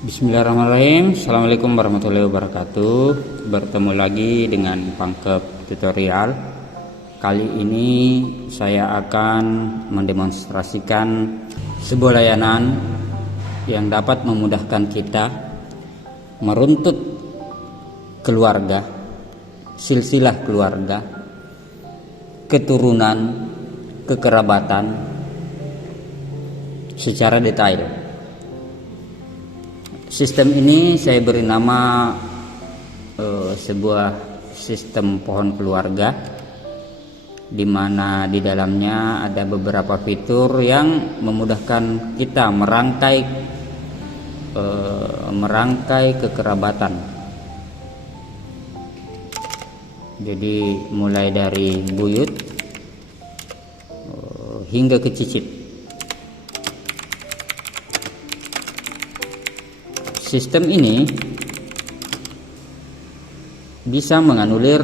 Bismillahirrahmanirrahim. Assalamualaikum warahmatullahi wabarakatuh. Bertemu lagi dengan Pangkep Tutorial. Kali ini saya akan mendemonstrasikan sebuah layanan yang dapat memudahkan kita meruntut keluarga, silsilah keluarga, keturunan, kekerabatan secara detail. Sistem ini saya beri nama sebuah sistem pohon keluarga, di mana di dalamnya ada beberapa fitur yang memudahkan kita merangkai kekerabatan. Jadi mulai dari buyut hingga ke cicit. Sistem ini bisa menganulir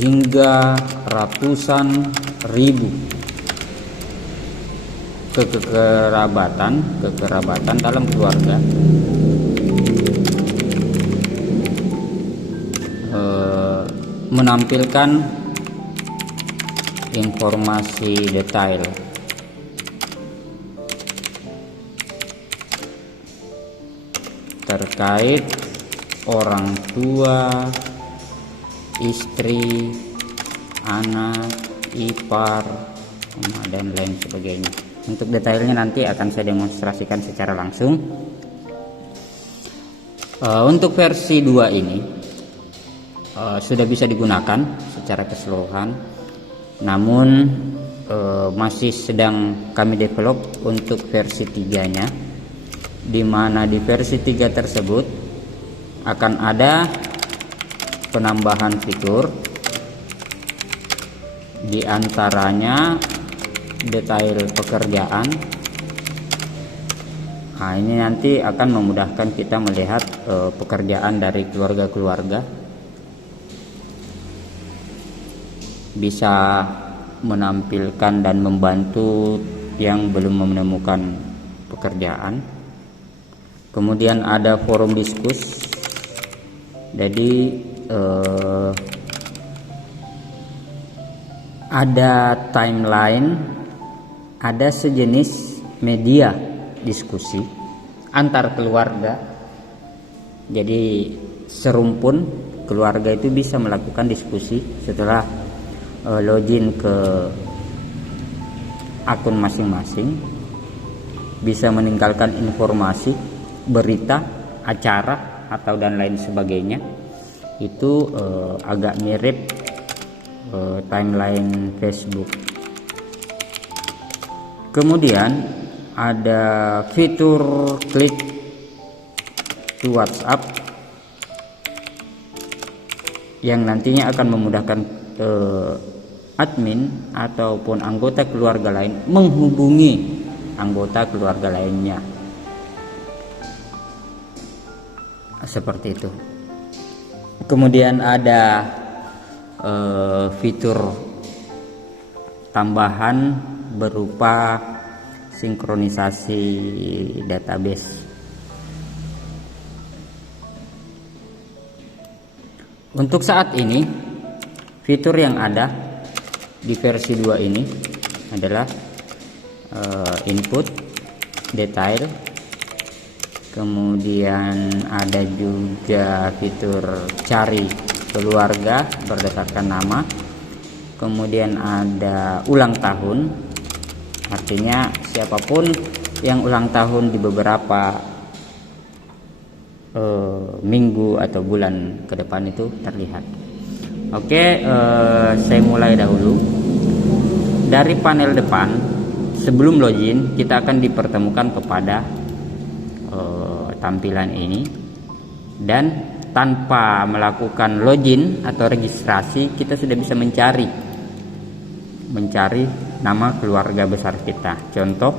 hingga ratusan ribu kekerabatan dalam keluarga, menampilkan informasi detail terkait orang tua, istri, anak, ipar, dan lain sebagainya. Untuk detailnya nanti akan saya demonstrasikan secara langsung. Untuk versi 2 ini sudah bisa digunakan secara keseluruhan, namun masih sedang kami develop untuk versi 3-nya, di mana di versi 3 tersebut akan ada penambahan fitur, di antaranya detail pekerjaan. Nah, ini nanti akan memudahkan kita melihat pekerjaan dari keluarga-keluarga, bisa menampilkan dan membantu yang belum menemukan pekerjaan. Kemudian ada forum diskus, jadi ada timeline, ada sejenis media diskusi antar keluarga. Jadi serumpun keluarga itu bisa melakukan diskusi setelah login ke akun masing-masing, bisa meninggalkan informasi, berita, acara, atau dan lain sebagainya. Itu agak mirip timeline Facebook. Kemudian ada fitur klik to WhatsApp yang nantinya akan memudahkan admin ataupun anggota keluarga lain menghubungi anggota keluarga lainnya. Seperti itu. Kemudian ada fitur tambahan berupa sinkronisasi database. Untuk saat ini fitur yang ada di versi 2 ini adalah input, detail, kemudian ada juga fitur cari keluarga berdasarkan nama, kemudian ada ulang tahun, artinya siapapun yang ulang tahun di beberapa minggu atau bulan ke depan itu terlihat. Oke, saya mulai dahulu dari panel depan. Sebelum login kita akan dipertemukan kepada tampilan ini, dan tanpa melakukan login atau registrasi kita sudah bisa mencari nama keluarga besar kita. Contoh,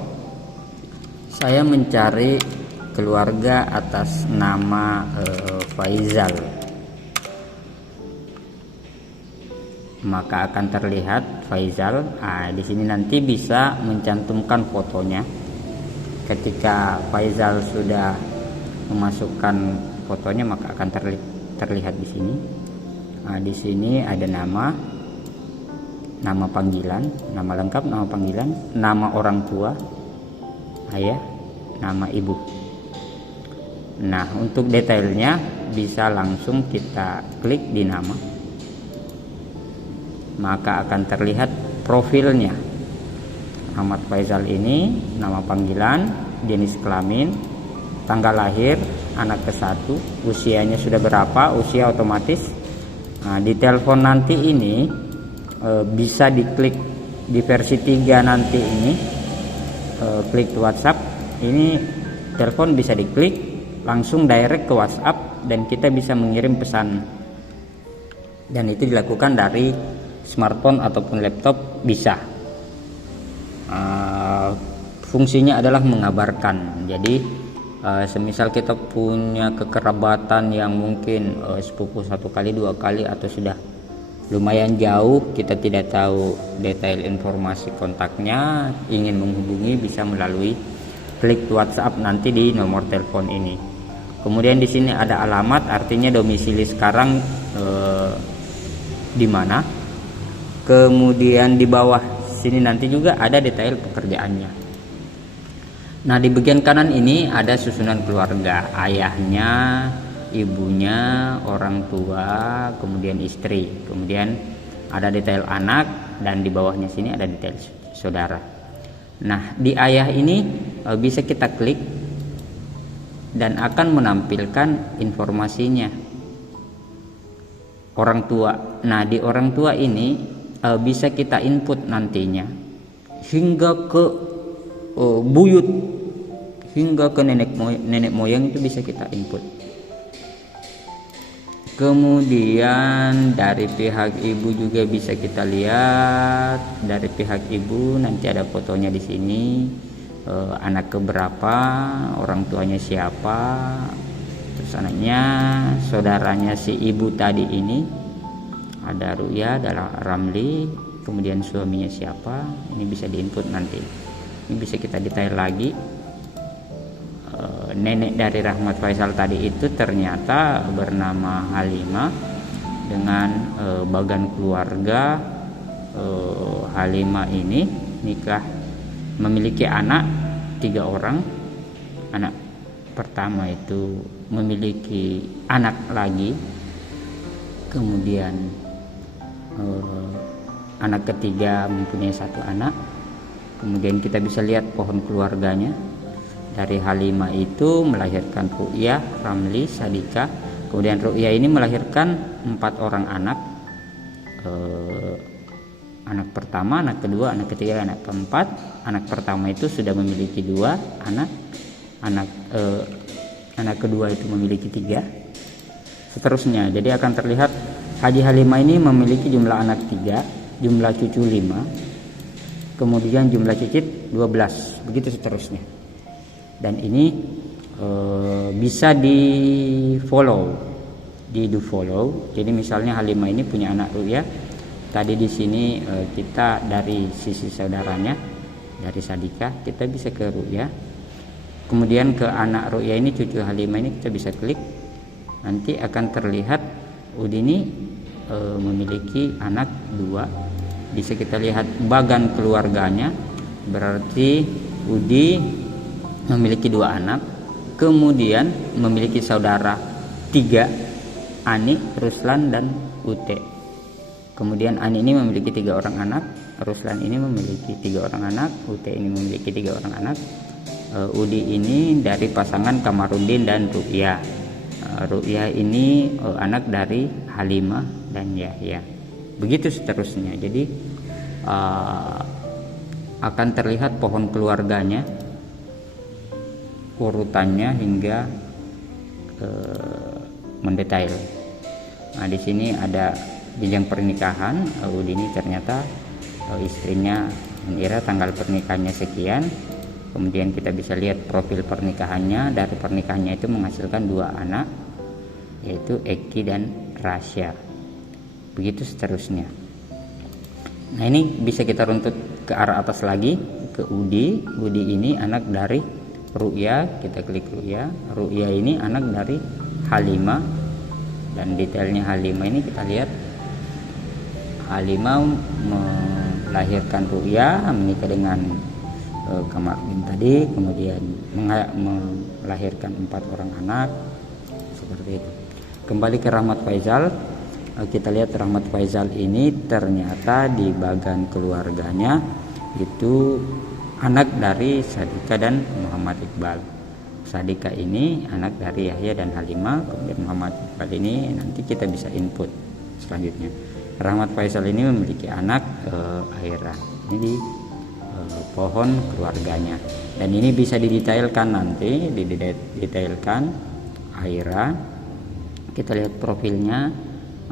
saya mencari keluarga atas nama Faizal, maka akan terlihat Faizal. Di sini nanti bisa mencantumkan fotonya. Ketika Faizal sudah memasukkan fotonya maka akan terlihat di sini. Nah, di sini ada nama panggilan, nama lengkap, nama panggilan, nama orang tua, ayah, nama ibu. Nah, untuk detailnya bisa langsung kita klik di nama, maka akan terlihat profilnya. Ahmad Faizal ini nama panggilan, jenis kelamin, tanggal lahir, anak ke-1, usianya sudah berapa, usia otomatis. Nah, di telepon nanti ini bisa diklik di versi 3 nanti ini, klik WhatsApp ini, telepon bisa diklik langsung direct ke WhatsApp dan kita bisa mengirim pesan, dan itu dilakukan dari smartphone ataupun laptop bisa. Fungsinya adalah mengabarkan. Jadi semisal kita punya kekerabatan yang mungkin sepupu 1 kali 2 kali atau sudah lumayan jauh, kita tidak tahu detail informasi kontaknya, ingin menghubungi bisa melalui klik WhatsApp nanti di nomor telepon ini. Kemudian di sini ada alamat, artinya domisili sekarang di mana. Kemudian di bawah sini nanti juga ada detail pekerjaannya. Nah, di bagian kanan ini ada susunan keluarga, ayahnya, ibunya, orang tua, kemudian istri, kemudian ada detail anak, dan di bawahnya sini ada detail saudara. Nah, di ayah ini bisa kita klik dan akan menampilkan informasinya. Orang tua. Nah, di orang tua ini bisa kita input nantinya hingga ke buyut, hingga ke nenek moyang itu bisa kita input. Kemudian dari pihak ibu juga bisa kita lihat. Dari pihak ibu nanti ada fotonya di sini, anak keberapa, orang tuanya siapa, terus anaknya, saudaranya si ibu tadi ini ada Ruya, ada Ramli, kemudian suaminya siapa, ini bisa diinput nanti. Ini bisa kita detail lagi. Nenek dari Rahmat Faizal tadi itu ternyata bernama Halimah dengan bagan keluarga. Halimah ini nikah, memiliki anak 3 orang. Anak pertama itu memiliki anak lagi, kemudian anak ketiga mempunyai 1 anak. Kemudian kita bisa lihat pohon keluarganya. Dari Halimah itu melahirkan Ru'yah, Ramli, Sadika. Kemudian Ru'yah ini melahirkan 4 orang anak. Anak pertama, anak kedua, anak ketiga, anak keempat. Anak pertama itu sudah memiliki 2 anak. Anak kedua itu memiliki 3. Seterusnya. Jadi akan terlihat Haji Halimah ini memiliki jumlah anak 3, jumlah cucu 5, kemudian jumlah cicit 12, begitu seterusnya. Dan ini bisa di follow, di do follow. Jadi misalnya Halimah ini punya anak Ru'yah. Tadi di sini kita dari sisi saudaranya, dari Sadika, kita bisa ke Ru'yah. Kemudian ke anak Ru'yah ini, cucu Halimah ini kita bisa klik. Nanti akan terlihat Udini memiliki anak 2. Bisa kita lihat bagan keluarganya, berarti Udi memiliki 2 anak, kemudian memiliki saudara 3, Ani, Ruslan, dan Ute. Kemudian Ani ini memiliki 3 orang anak, Ruslan ini memiliki 3 orang anak, Ute ini memiliki 3 orang anak. Udi ini dari pasangan Kamarudin dan Ru'yah. Ru'yah ini anak dari Halimah dan Yahya. Begitu seterusnya. Jadi akan terlihat pohon keluarganya, urutannya hingga mendetail. Nah, di sini ada jenjang pernikahan. Udi ini ternyata istrinya mengira tanggal pernikahannya sekian. Kemudian kita bisa lihat profil pernikahannya. Dari pernikahannya itu menghasilkan 2 anak, yaitu Eki dan Rasya. Begitu seterusnya. Nah, ini bisa kita runtut ke arah atas lagi, ke Udi. Udi ini anak dari Ru'ya, kita klik Ru'ya. Ru'ya ini anak dari Halimah, dan detailnya Halimah ini kita lihat. Halimah melahirkan Ru'ya, menikah dengan Kamardin tadi, kemudian melahirkan 4 orang anak, seperti itu. Kembali ke Rahmat Faizal, kita lihat Rahmat Faizal ini ternyata di bagian keluarganya itu anak dari Sadika dan Muhammad Iqbal. Sadika ini anak dari Yahya dan Halimah, kemudian Muhammad Iqbal ini nanti kita bisa input selanjutnya. Rahmat Faizal ini memiliki anak Aira. Ini di pohon keluarganya, dan ini bisa didetailkan nanti, didetailkan Aira. Kita lihat profilnya.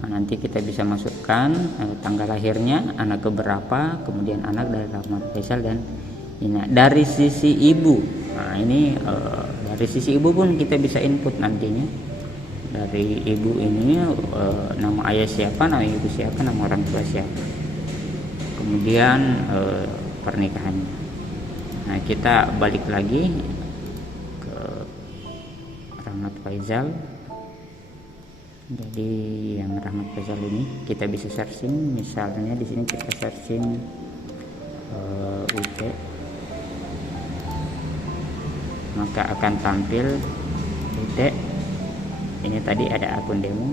Nanti kita bisa masukkan tanggal lahirnya, anak keberapa, kemudian anak dari Rahmat Faizal, dan ini dari sisi ibu. Nah ini dari sisi ibu pun kita bisa input nantinya. Dari ibu ini nama ayah siapa, nama ibu siapa, nama orang tua siapa, kemudian pernikahannya. Nah kita balik lagi ke Rahmat Faizal. Jadi yang Rahmat Faizal ini kita bisa searching, misalnya di sini kita searching UT, maka akan tampil UT. Ini tadi ada akun demo.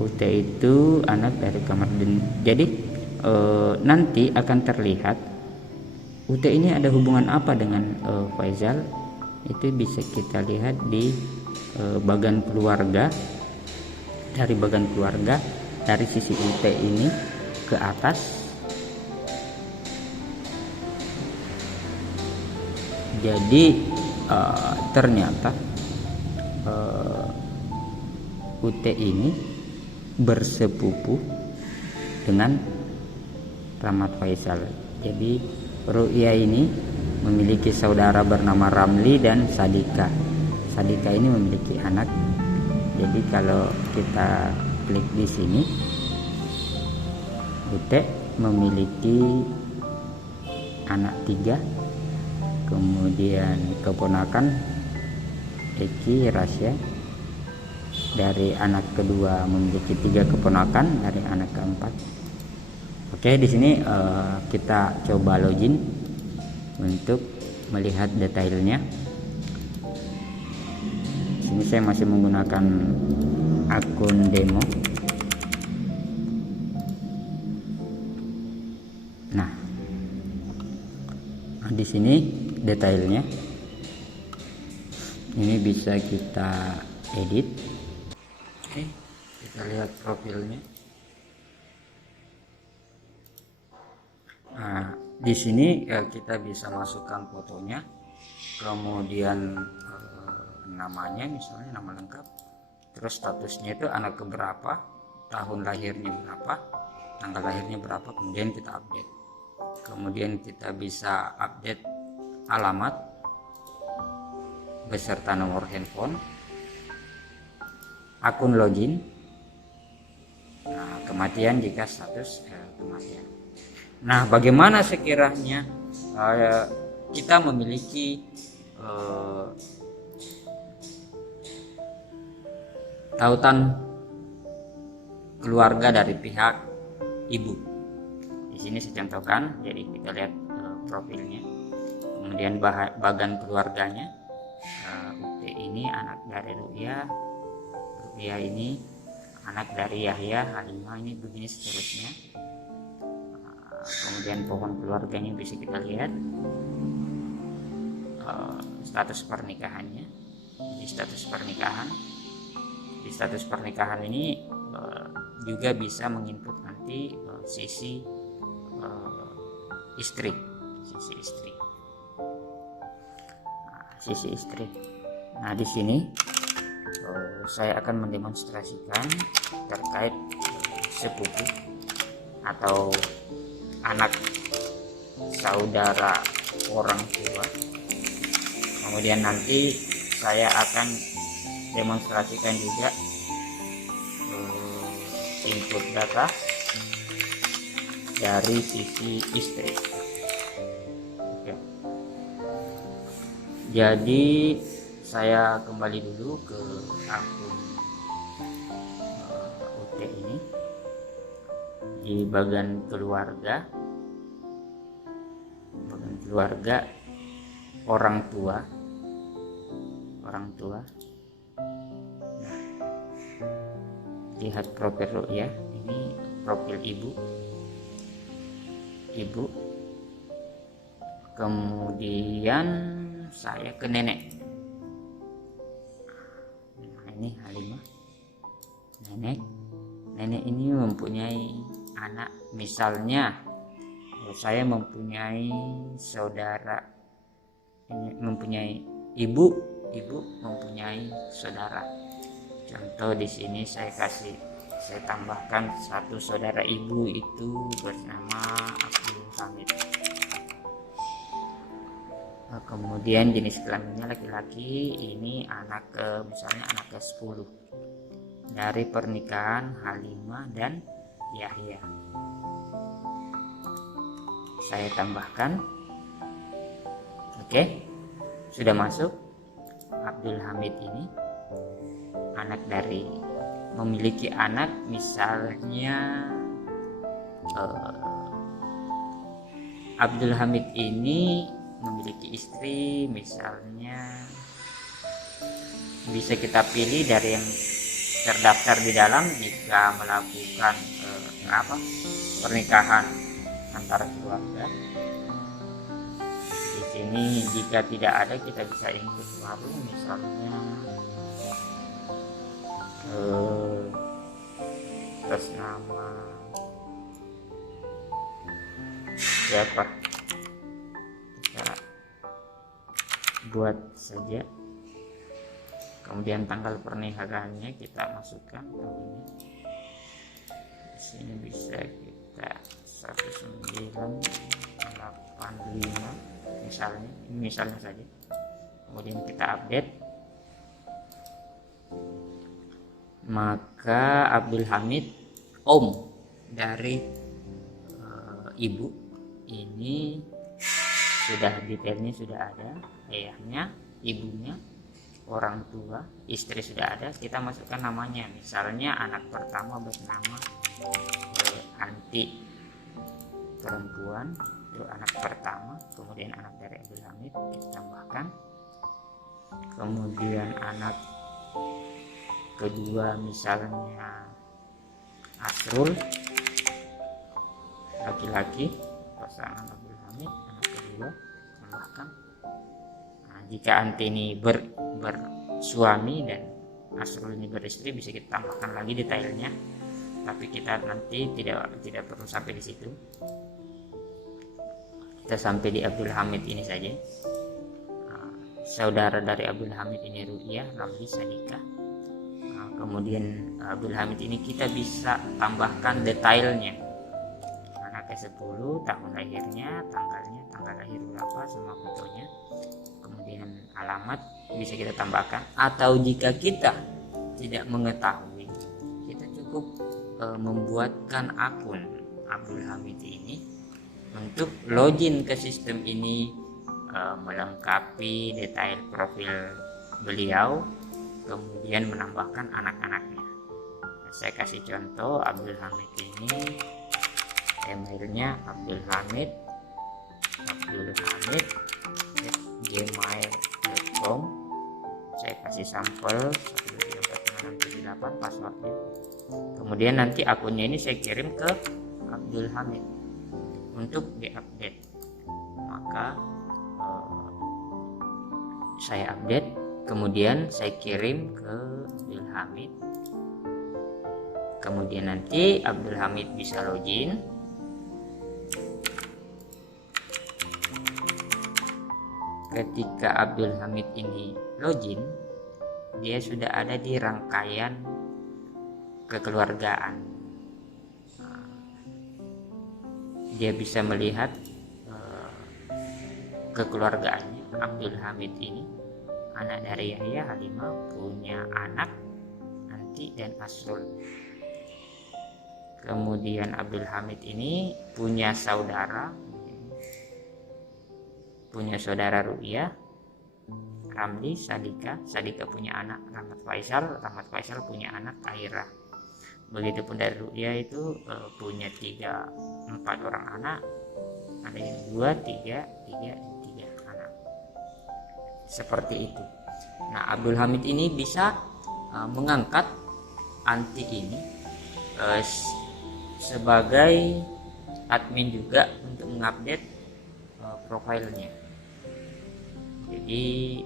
UT itu anak dari Kamardin. Jadi nanti akan terlihat UT ini ada hubungan apa dengan Faizal. Itu bisa kita lihat di bagian keluarga. Dari bagian keluarga, dari sisi UT ini ke atas, jadi ternyata UT ini bersepupu dengan Rahmat Faizal. Jadi Ru'ya ini memiliki saudara bernama Ramli dan Sadika. Sadika ini memiliki anak. Jadi kalau kita klik di sini, UT memiliki anak 3, kemudian keponakan Eki Rasya. Dari anak kedua memiliki 3 keponakan dari anak keempat. Oke, di sini kita coba login untuk melihat detailnya. Ini saya masih menggunakan akun demo. Nah, di sini detailnya. Ini bisa kita edit. Oke, kita lihat profilnya. Nah, di sini kita bisa masukkan fotonya, kemudian namanya, misalnya nama lengkap, terus statusnya itu anak keberapa, tahun lahirnya berapa, tanggal lahirnya berapa, kemudian kita update. Kemudian kita bisa update alamat beserta nomor handphone, akun login, nah, kematian jika status kematian. Nah, bagaimana sekiranya kita memiliki tautan keluarga dari pihak ibu. Di sini saya contohkan. Jadi kita lihat profilnya, kemudian bagian keluarganya. UT ini anak dari Ru'ya. Ru'ya ini anak dari Yahya, Halimah, ini begini seterusnya. Kemudian pohon keluarganya bisa kita lihat. Status pernikahannya. Di status pernikahan. Di status pernikahan ini juga bisa menginput nanti sisi istri, sisi istri. Nah, di sini saya akan mendemonstrasikan terkait sepupu atau anak saudara orang tua. Kemudian nanti saya akan demonstrasikan juga input data dari sisi istri. Oke. Jadi saya kembali dulu ke akun UT ini. Di bagian keluarga orang tua. Nah, lihat profil Ru'yah, ini profil ibu. Kemudian saya ke nenek. Nah, ini Halimah. Nenek ini mempunyai anak, misalnya saya mempunyai saudara, mempunyai ibu mempunyai saudara. Contoh di sini saya tambahkan satu saudara ibu itu bernama Abdul Hamid. Kemudian jenis kelaminnya laki-laki, ini misalnya anak ke-10 dari pernikahan Halimah dan Yahya. Saya tambahkan. Oke, sudah masuk. Abdul Hamid ini memiliki anak, misalnya Abdul Hamid ini memiliki istri, misalnya bisa kita pilih dari yang terdaftar di dalam jika melakukan pernikahan antara keluarga. Di sini jika tidak ada, kita bisa input baru, misalnya atas nama siapa, kita buat saja. Kemudian tanggal pernikahannya kita masukkan tentunya. Di sini bisa kita 1985 misalnya saja. Kemudian kita update. Maka Abdul Hamid om dari ibu ini sudah detailnya sudah ada, ayahnya, ibunya, orang tua, istri sudah ada. Kita masukkan namanya, misalnya anak pertama bernama Anti, perempuan, itu anak pertama. Kemudian anak dari Abdul Hamid kita tambahkan. Kemudian anak kedua misalnya Asrul, laki-laki, pasangan Abdul Hamid, anak kedua tambahkan. Nah, jika Anti ini bersuami dan Asrul ini beristri, bisa kita tambahkan lagi detailnya, tapi kita nanti tidak perlu sampai di situ. Kita sampai di Abdul Hamid ini saja. Saudara dari Abdul Hamid ini Ru'yah, Ramli, Sadika. Kemudian Abdul Hamid ini kita bisa tambahkan detailnya, anaknya 10, tahun lahirnya, tanggal lahir berapa, semua fotonya. Kemudian alamat bisa kita tambahkan, atau jika kita tidak mengetahui, kita cukup membuatkan akun Abdul Hamid ini untuk login ke sistem ini, melengkapi detail profil beliau, kemudian menambahkan anak-anaknya. Saya kasih contoh, Abdul Hamid ini emailnya abdulhamid@gmail.com. Saya kasih sampel 1249678 passwordnya. Kemudian nanti akunnya ini saya kirim ke Abdul Hamid untuk diupdate. Maka saya update, kemudian saya kirim ke Abdul Hamid. Kemudian nanti Abdul Hamid bisa login. Ketika Abdul Hamid ini login, dia sudah ada di rangkaian kekeluargaan. Dia bisa melihat kekeluargaannya. Abdul Hamid ini anak dari Yahya, Halimah, punya anak Anti dan Asrul. Kemudian Abdul Hamid ini punya saudara Ru'yah, Ramli, Sadika, Sadika punya anak Rahmat Faisal punya anak Aira. Begitupun dari Ru'ya itu punya 4 orang anak, ada yang 2, 3 anak. Seperti itu. Nah, Abdul Hamid ini bisa mengangkat Anti ini sebagai admin juga untuk mengupdate profilnya. Jadi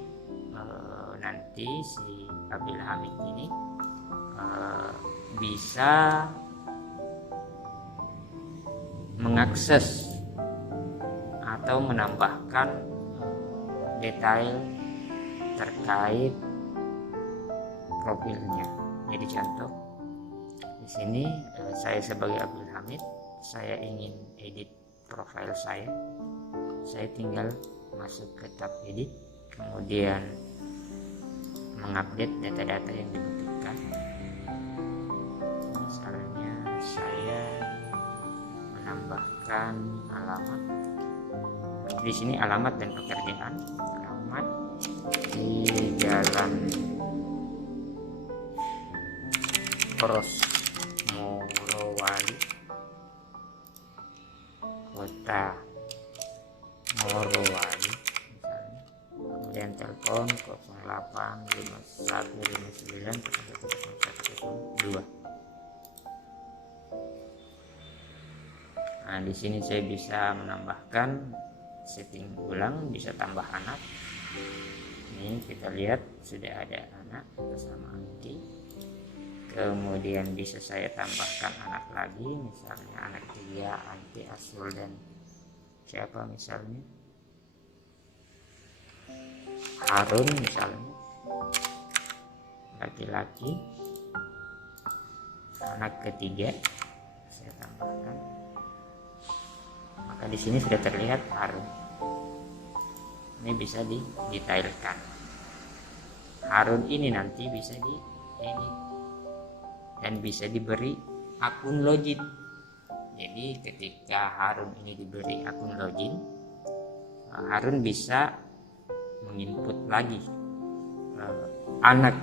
nanti si Abdul Hamid ini bisa mengakses atau menambahkan detail terkait profilnya. Jadi contoh di sini saya sebagai Abdul Hamid, saya ingin edit profil saya tinggal masuk ke tab edit, kemudian mengupdate data-data yang dibutuhkan. Misalnya saya menambahkan alamat, di sini alamat dan pekerjaan, alamat di Jalan Morowali, Kota Morowali misalnya. Kemudian telepon 085159 Nah, di sini saya bisa menambahkan setting ulang, bisa tambah anak. Ini kita lihat sudah ada anak bersama Anti. Kemudian bisa saya tambahkan anak lagi, misalnya anak dia Anti, Asul, dan siapa misalnya Harun misalnya, laki-laki. Anak ketiga saya tambahkan, maka di sini sudah terlihat Harun. Ini bisa didetailkan. Harun ini nanti bisa diedit dan bisa diberi akun login. Jadi ketika Harun ini diberi akun login, Harun bisa menginput lagi anak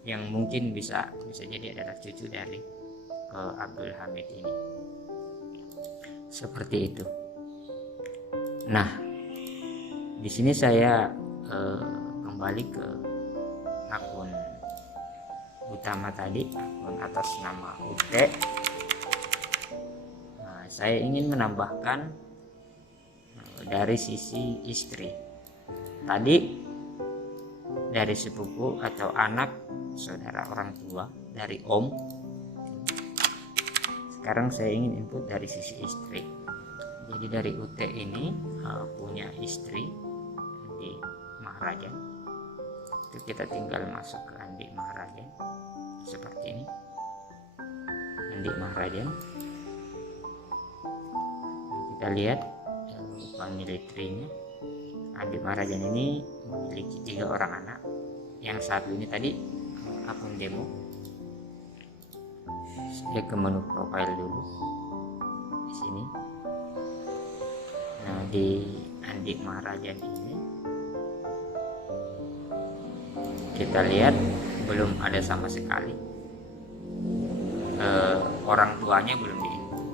yang mungkin bisa jadi adalah cucu dari Abdul Hamid ini. Seperti itu. Nah, di sini saya kembali ke akun utama tadi, akun atas nama UT. Nah, saya ingin menambahkan dari sisi istri. Tadi dari sepupu atau anak, saudara orang tua, dari om. Sekarang saya ingin input dari sisi istri. Jadi dari UT ini punya istri di Maharajan. Itu kita tinggal masuk ke Andi Maharajan seperti ini. Andi Maharajan. Kita lihat family tree-nya. Andi Maharajan ini memiliki 3 orang anak. Yang satu ini tadi akun demo. Saya ke menu profile dulu di sini. Nah, di Andi Maharajan ini kita lihat belum ada sama sekali orang tuanya belum diinput.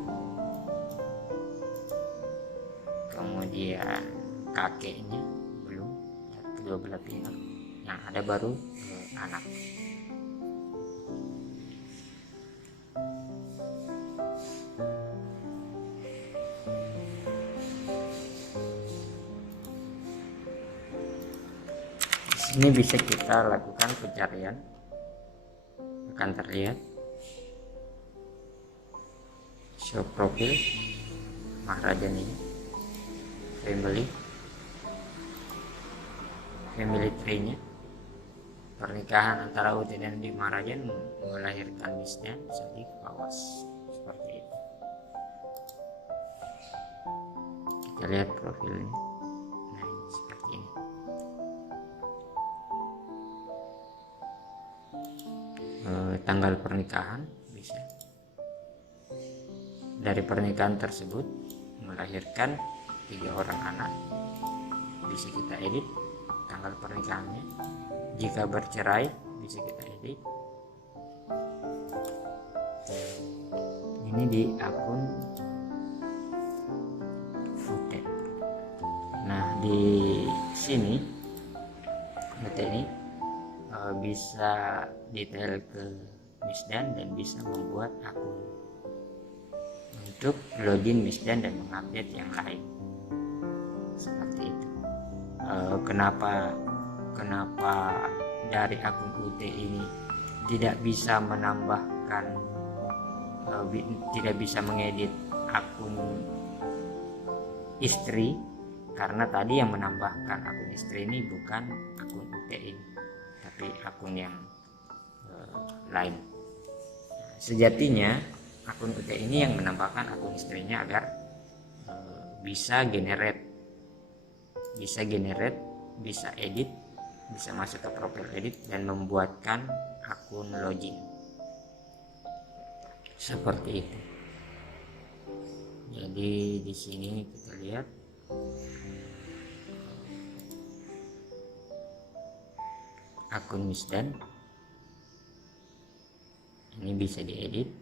Kemudian kakeknya belum, kedua belah pihak. Yang ada baru anak. Ini bisa kita lakukan pencarian, akan terlihat show profil Maharajan ini, family tree-nya. Pernikahan antara UT dan Andi Maharajan melahirkan Misdan Sadiq Fawas, seperti itu. Kita lihat profilnya. Nah, ini seperti ini. Tanggal pernikahan bisa. Dari pernikahan tersebut melahirkan 3 orang anak, bisa kita edit tanggal pernikahannya. Jika bercerai bisa kita edit. Ini di akun UT. Nah di sini UT ini bisa detail ke Misdan dan bisa membuat akun untuk login Misdan dan mengupdate yang lain seperti itu. Kenapa dari akun UT ini tidak bisa menambahkan, tidak bisa mengedit akun istri? Karena tadi yang menambahkan akun istri ini bukan akun UT ini, tapi akun yang lain. Sejatinya akun UT ini yang menambahkan akun istrinya agar bisa generate, bisa edit, bisa masuk ke profil edit dan membuatkan akun login seperti itu. Jadi di sini kita lihat akun Misdan ini bisa diedit.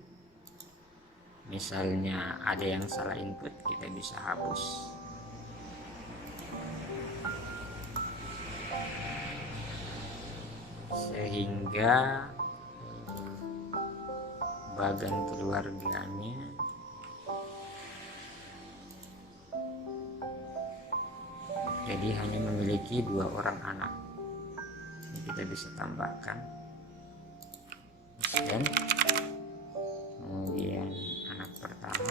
Misalnya ada yang salah input, kita bisa hapus. Sehingga bagian keluarganya jadi hanya memiliki 2 orang anak. Ini kita bisa tambahkan dan kemudian anak pertama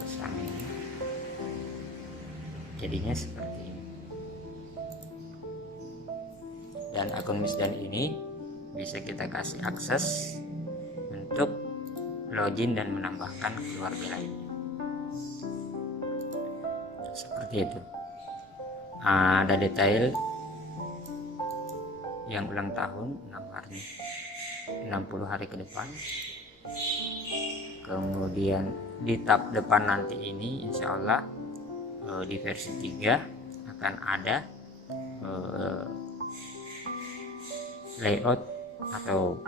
bersama ini, jadinya seperti ini. Dan akun Misdan ini bisa kita kasih akses untuk login dan menambahkan keluarga lainnya seperti itu. Ada detail yang ulang tahun 60 hari ke depan. Kemudian di tab depan nanti ini insya Allah di versi 3 akan ada layout atau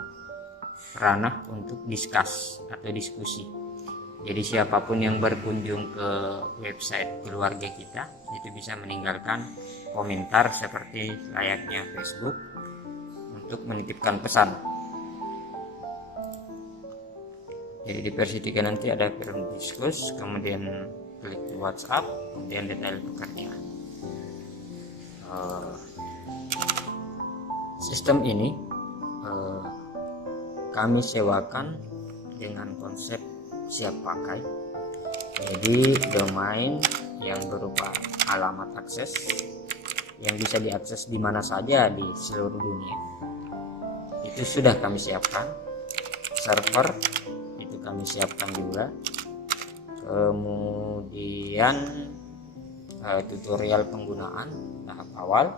ranah untuk discuss atau diskusi. Jadi siapapun yang berkunjung ke website keluarga kita itu bisa meninggalkan komentar seperti layaknya Facebook untuk menitipkan pesan. Jadi di versi 3 nanti ada forum diskus, kemudian klik di WhatsApp, kemudian detail pekerjaan. Sistem ini kami sewakan dengan konsep siap pakai. Jadi domain yang berupa alamat akses yang bisa diakses di mana saja di seluruh dunia itu sudah kami siapkan. Server itu kami siapkan juga. Kemudian tutorial penggunaan tahap awal.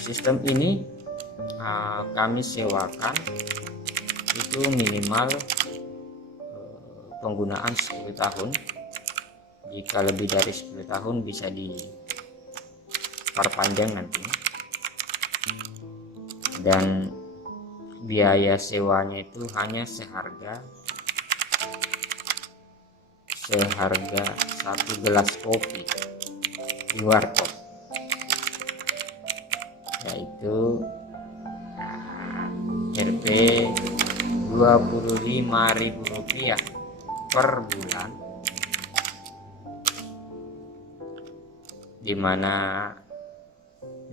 Sistem ini kami sewakan itu minimal penggunaan 10 tahun. Jika lebih dari 10 tahun bisa diperpanjang nantinya. Dan biaya sewanya itu hanya seharga 1 gelas kopi di warkop, yaitu Rp 25.000 per bulan, dimana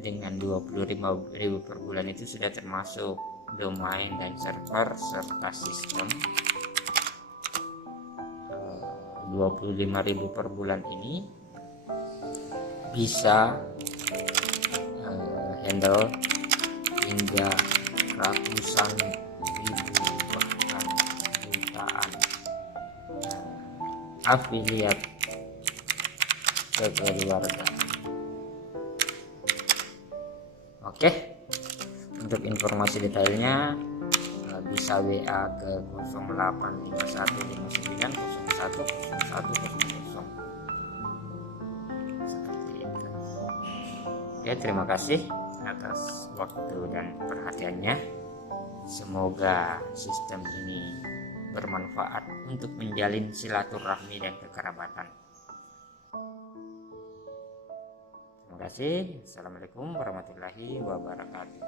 dengan 25.000 per bulan itu sudah termasuk domain dan server serta sistem. 25.000 per bulan ini bisa handle hingga ratusan ribu bahkan jutaan afiliat kekeluargaan. Oke, untuk informasi detailnya bisa WA ke 085159010100 seperti ini. Ya, terima kasih atas waktu dan perhatiannya. Semoga sistem ini bermanfaat untuk menjalin silaturahmi dan kekerabatan. Terima kasih. Assalamualaikum warahmatullahi wabarakatuh.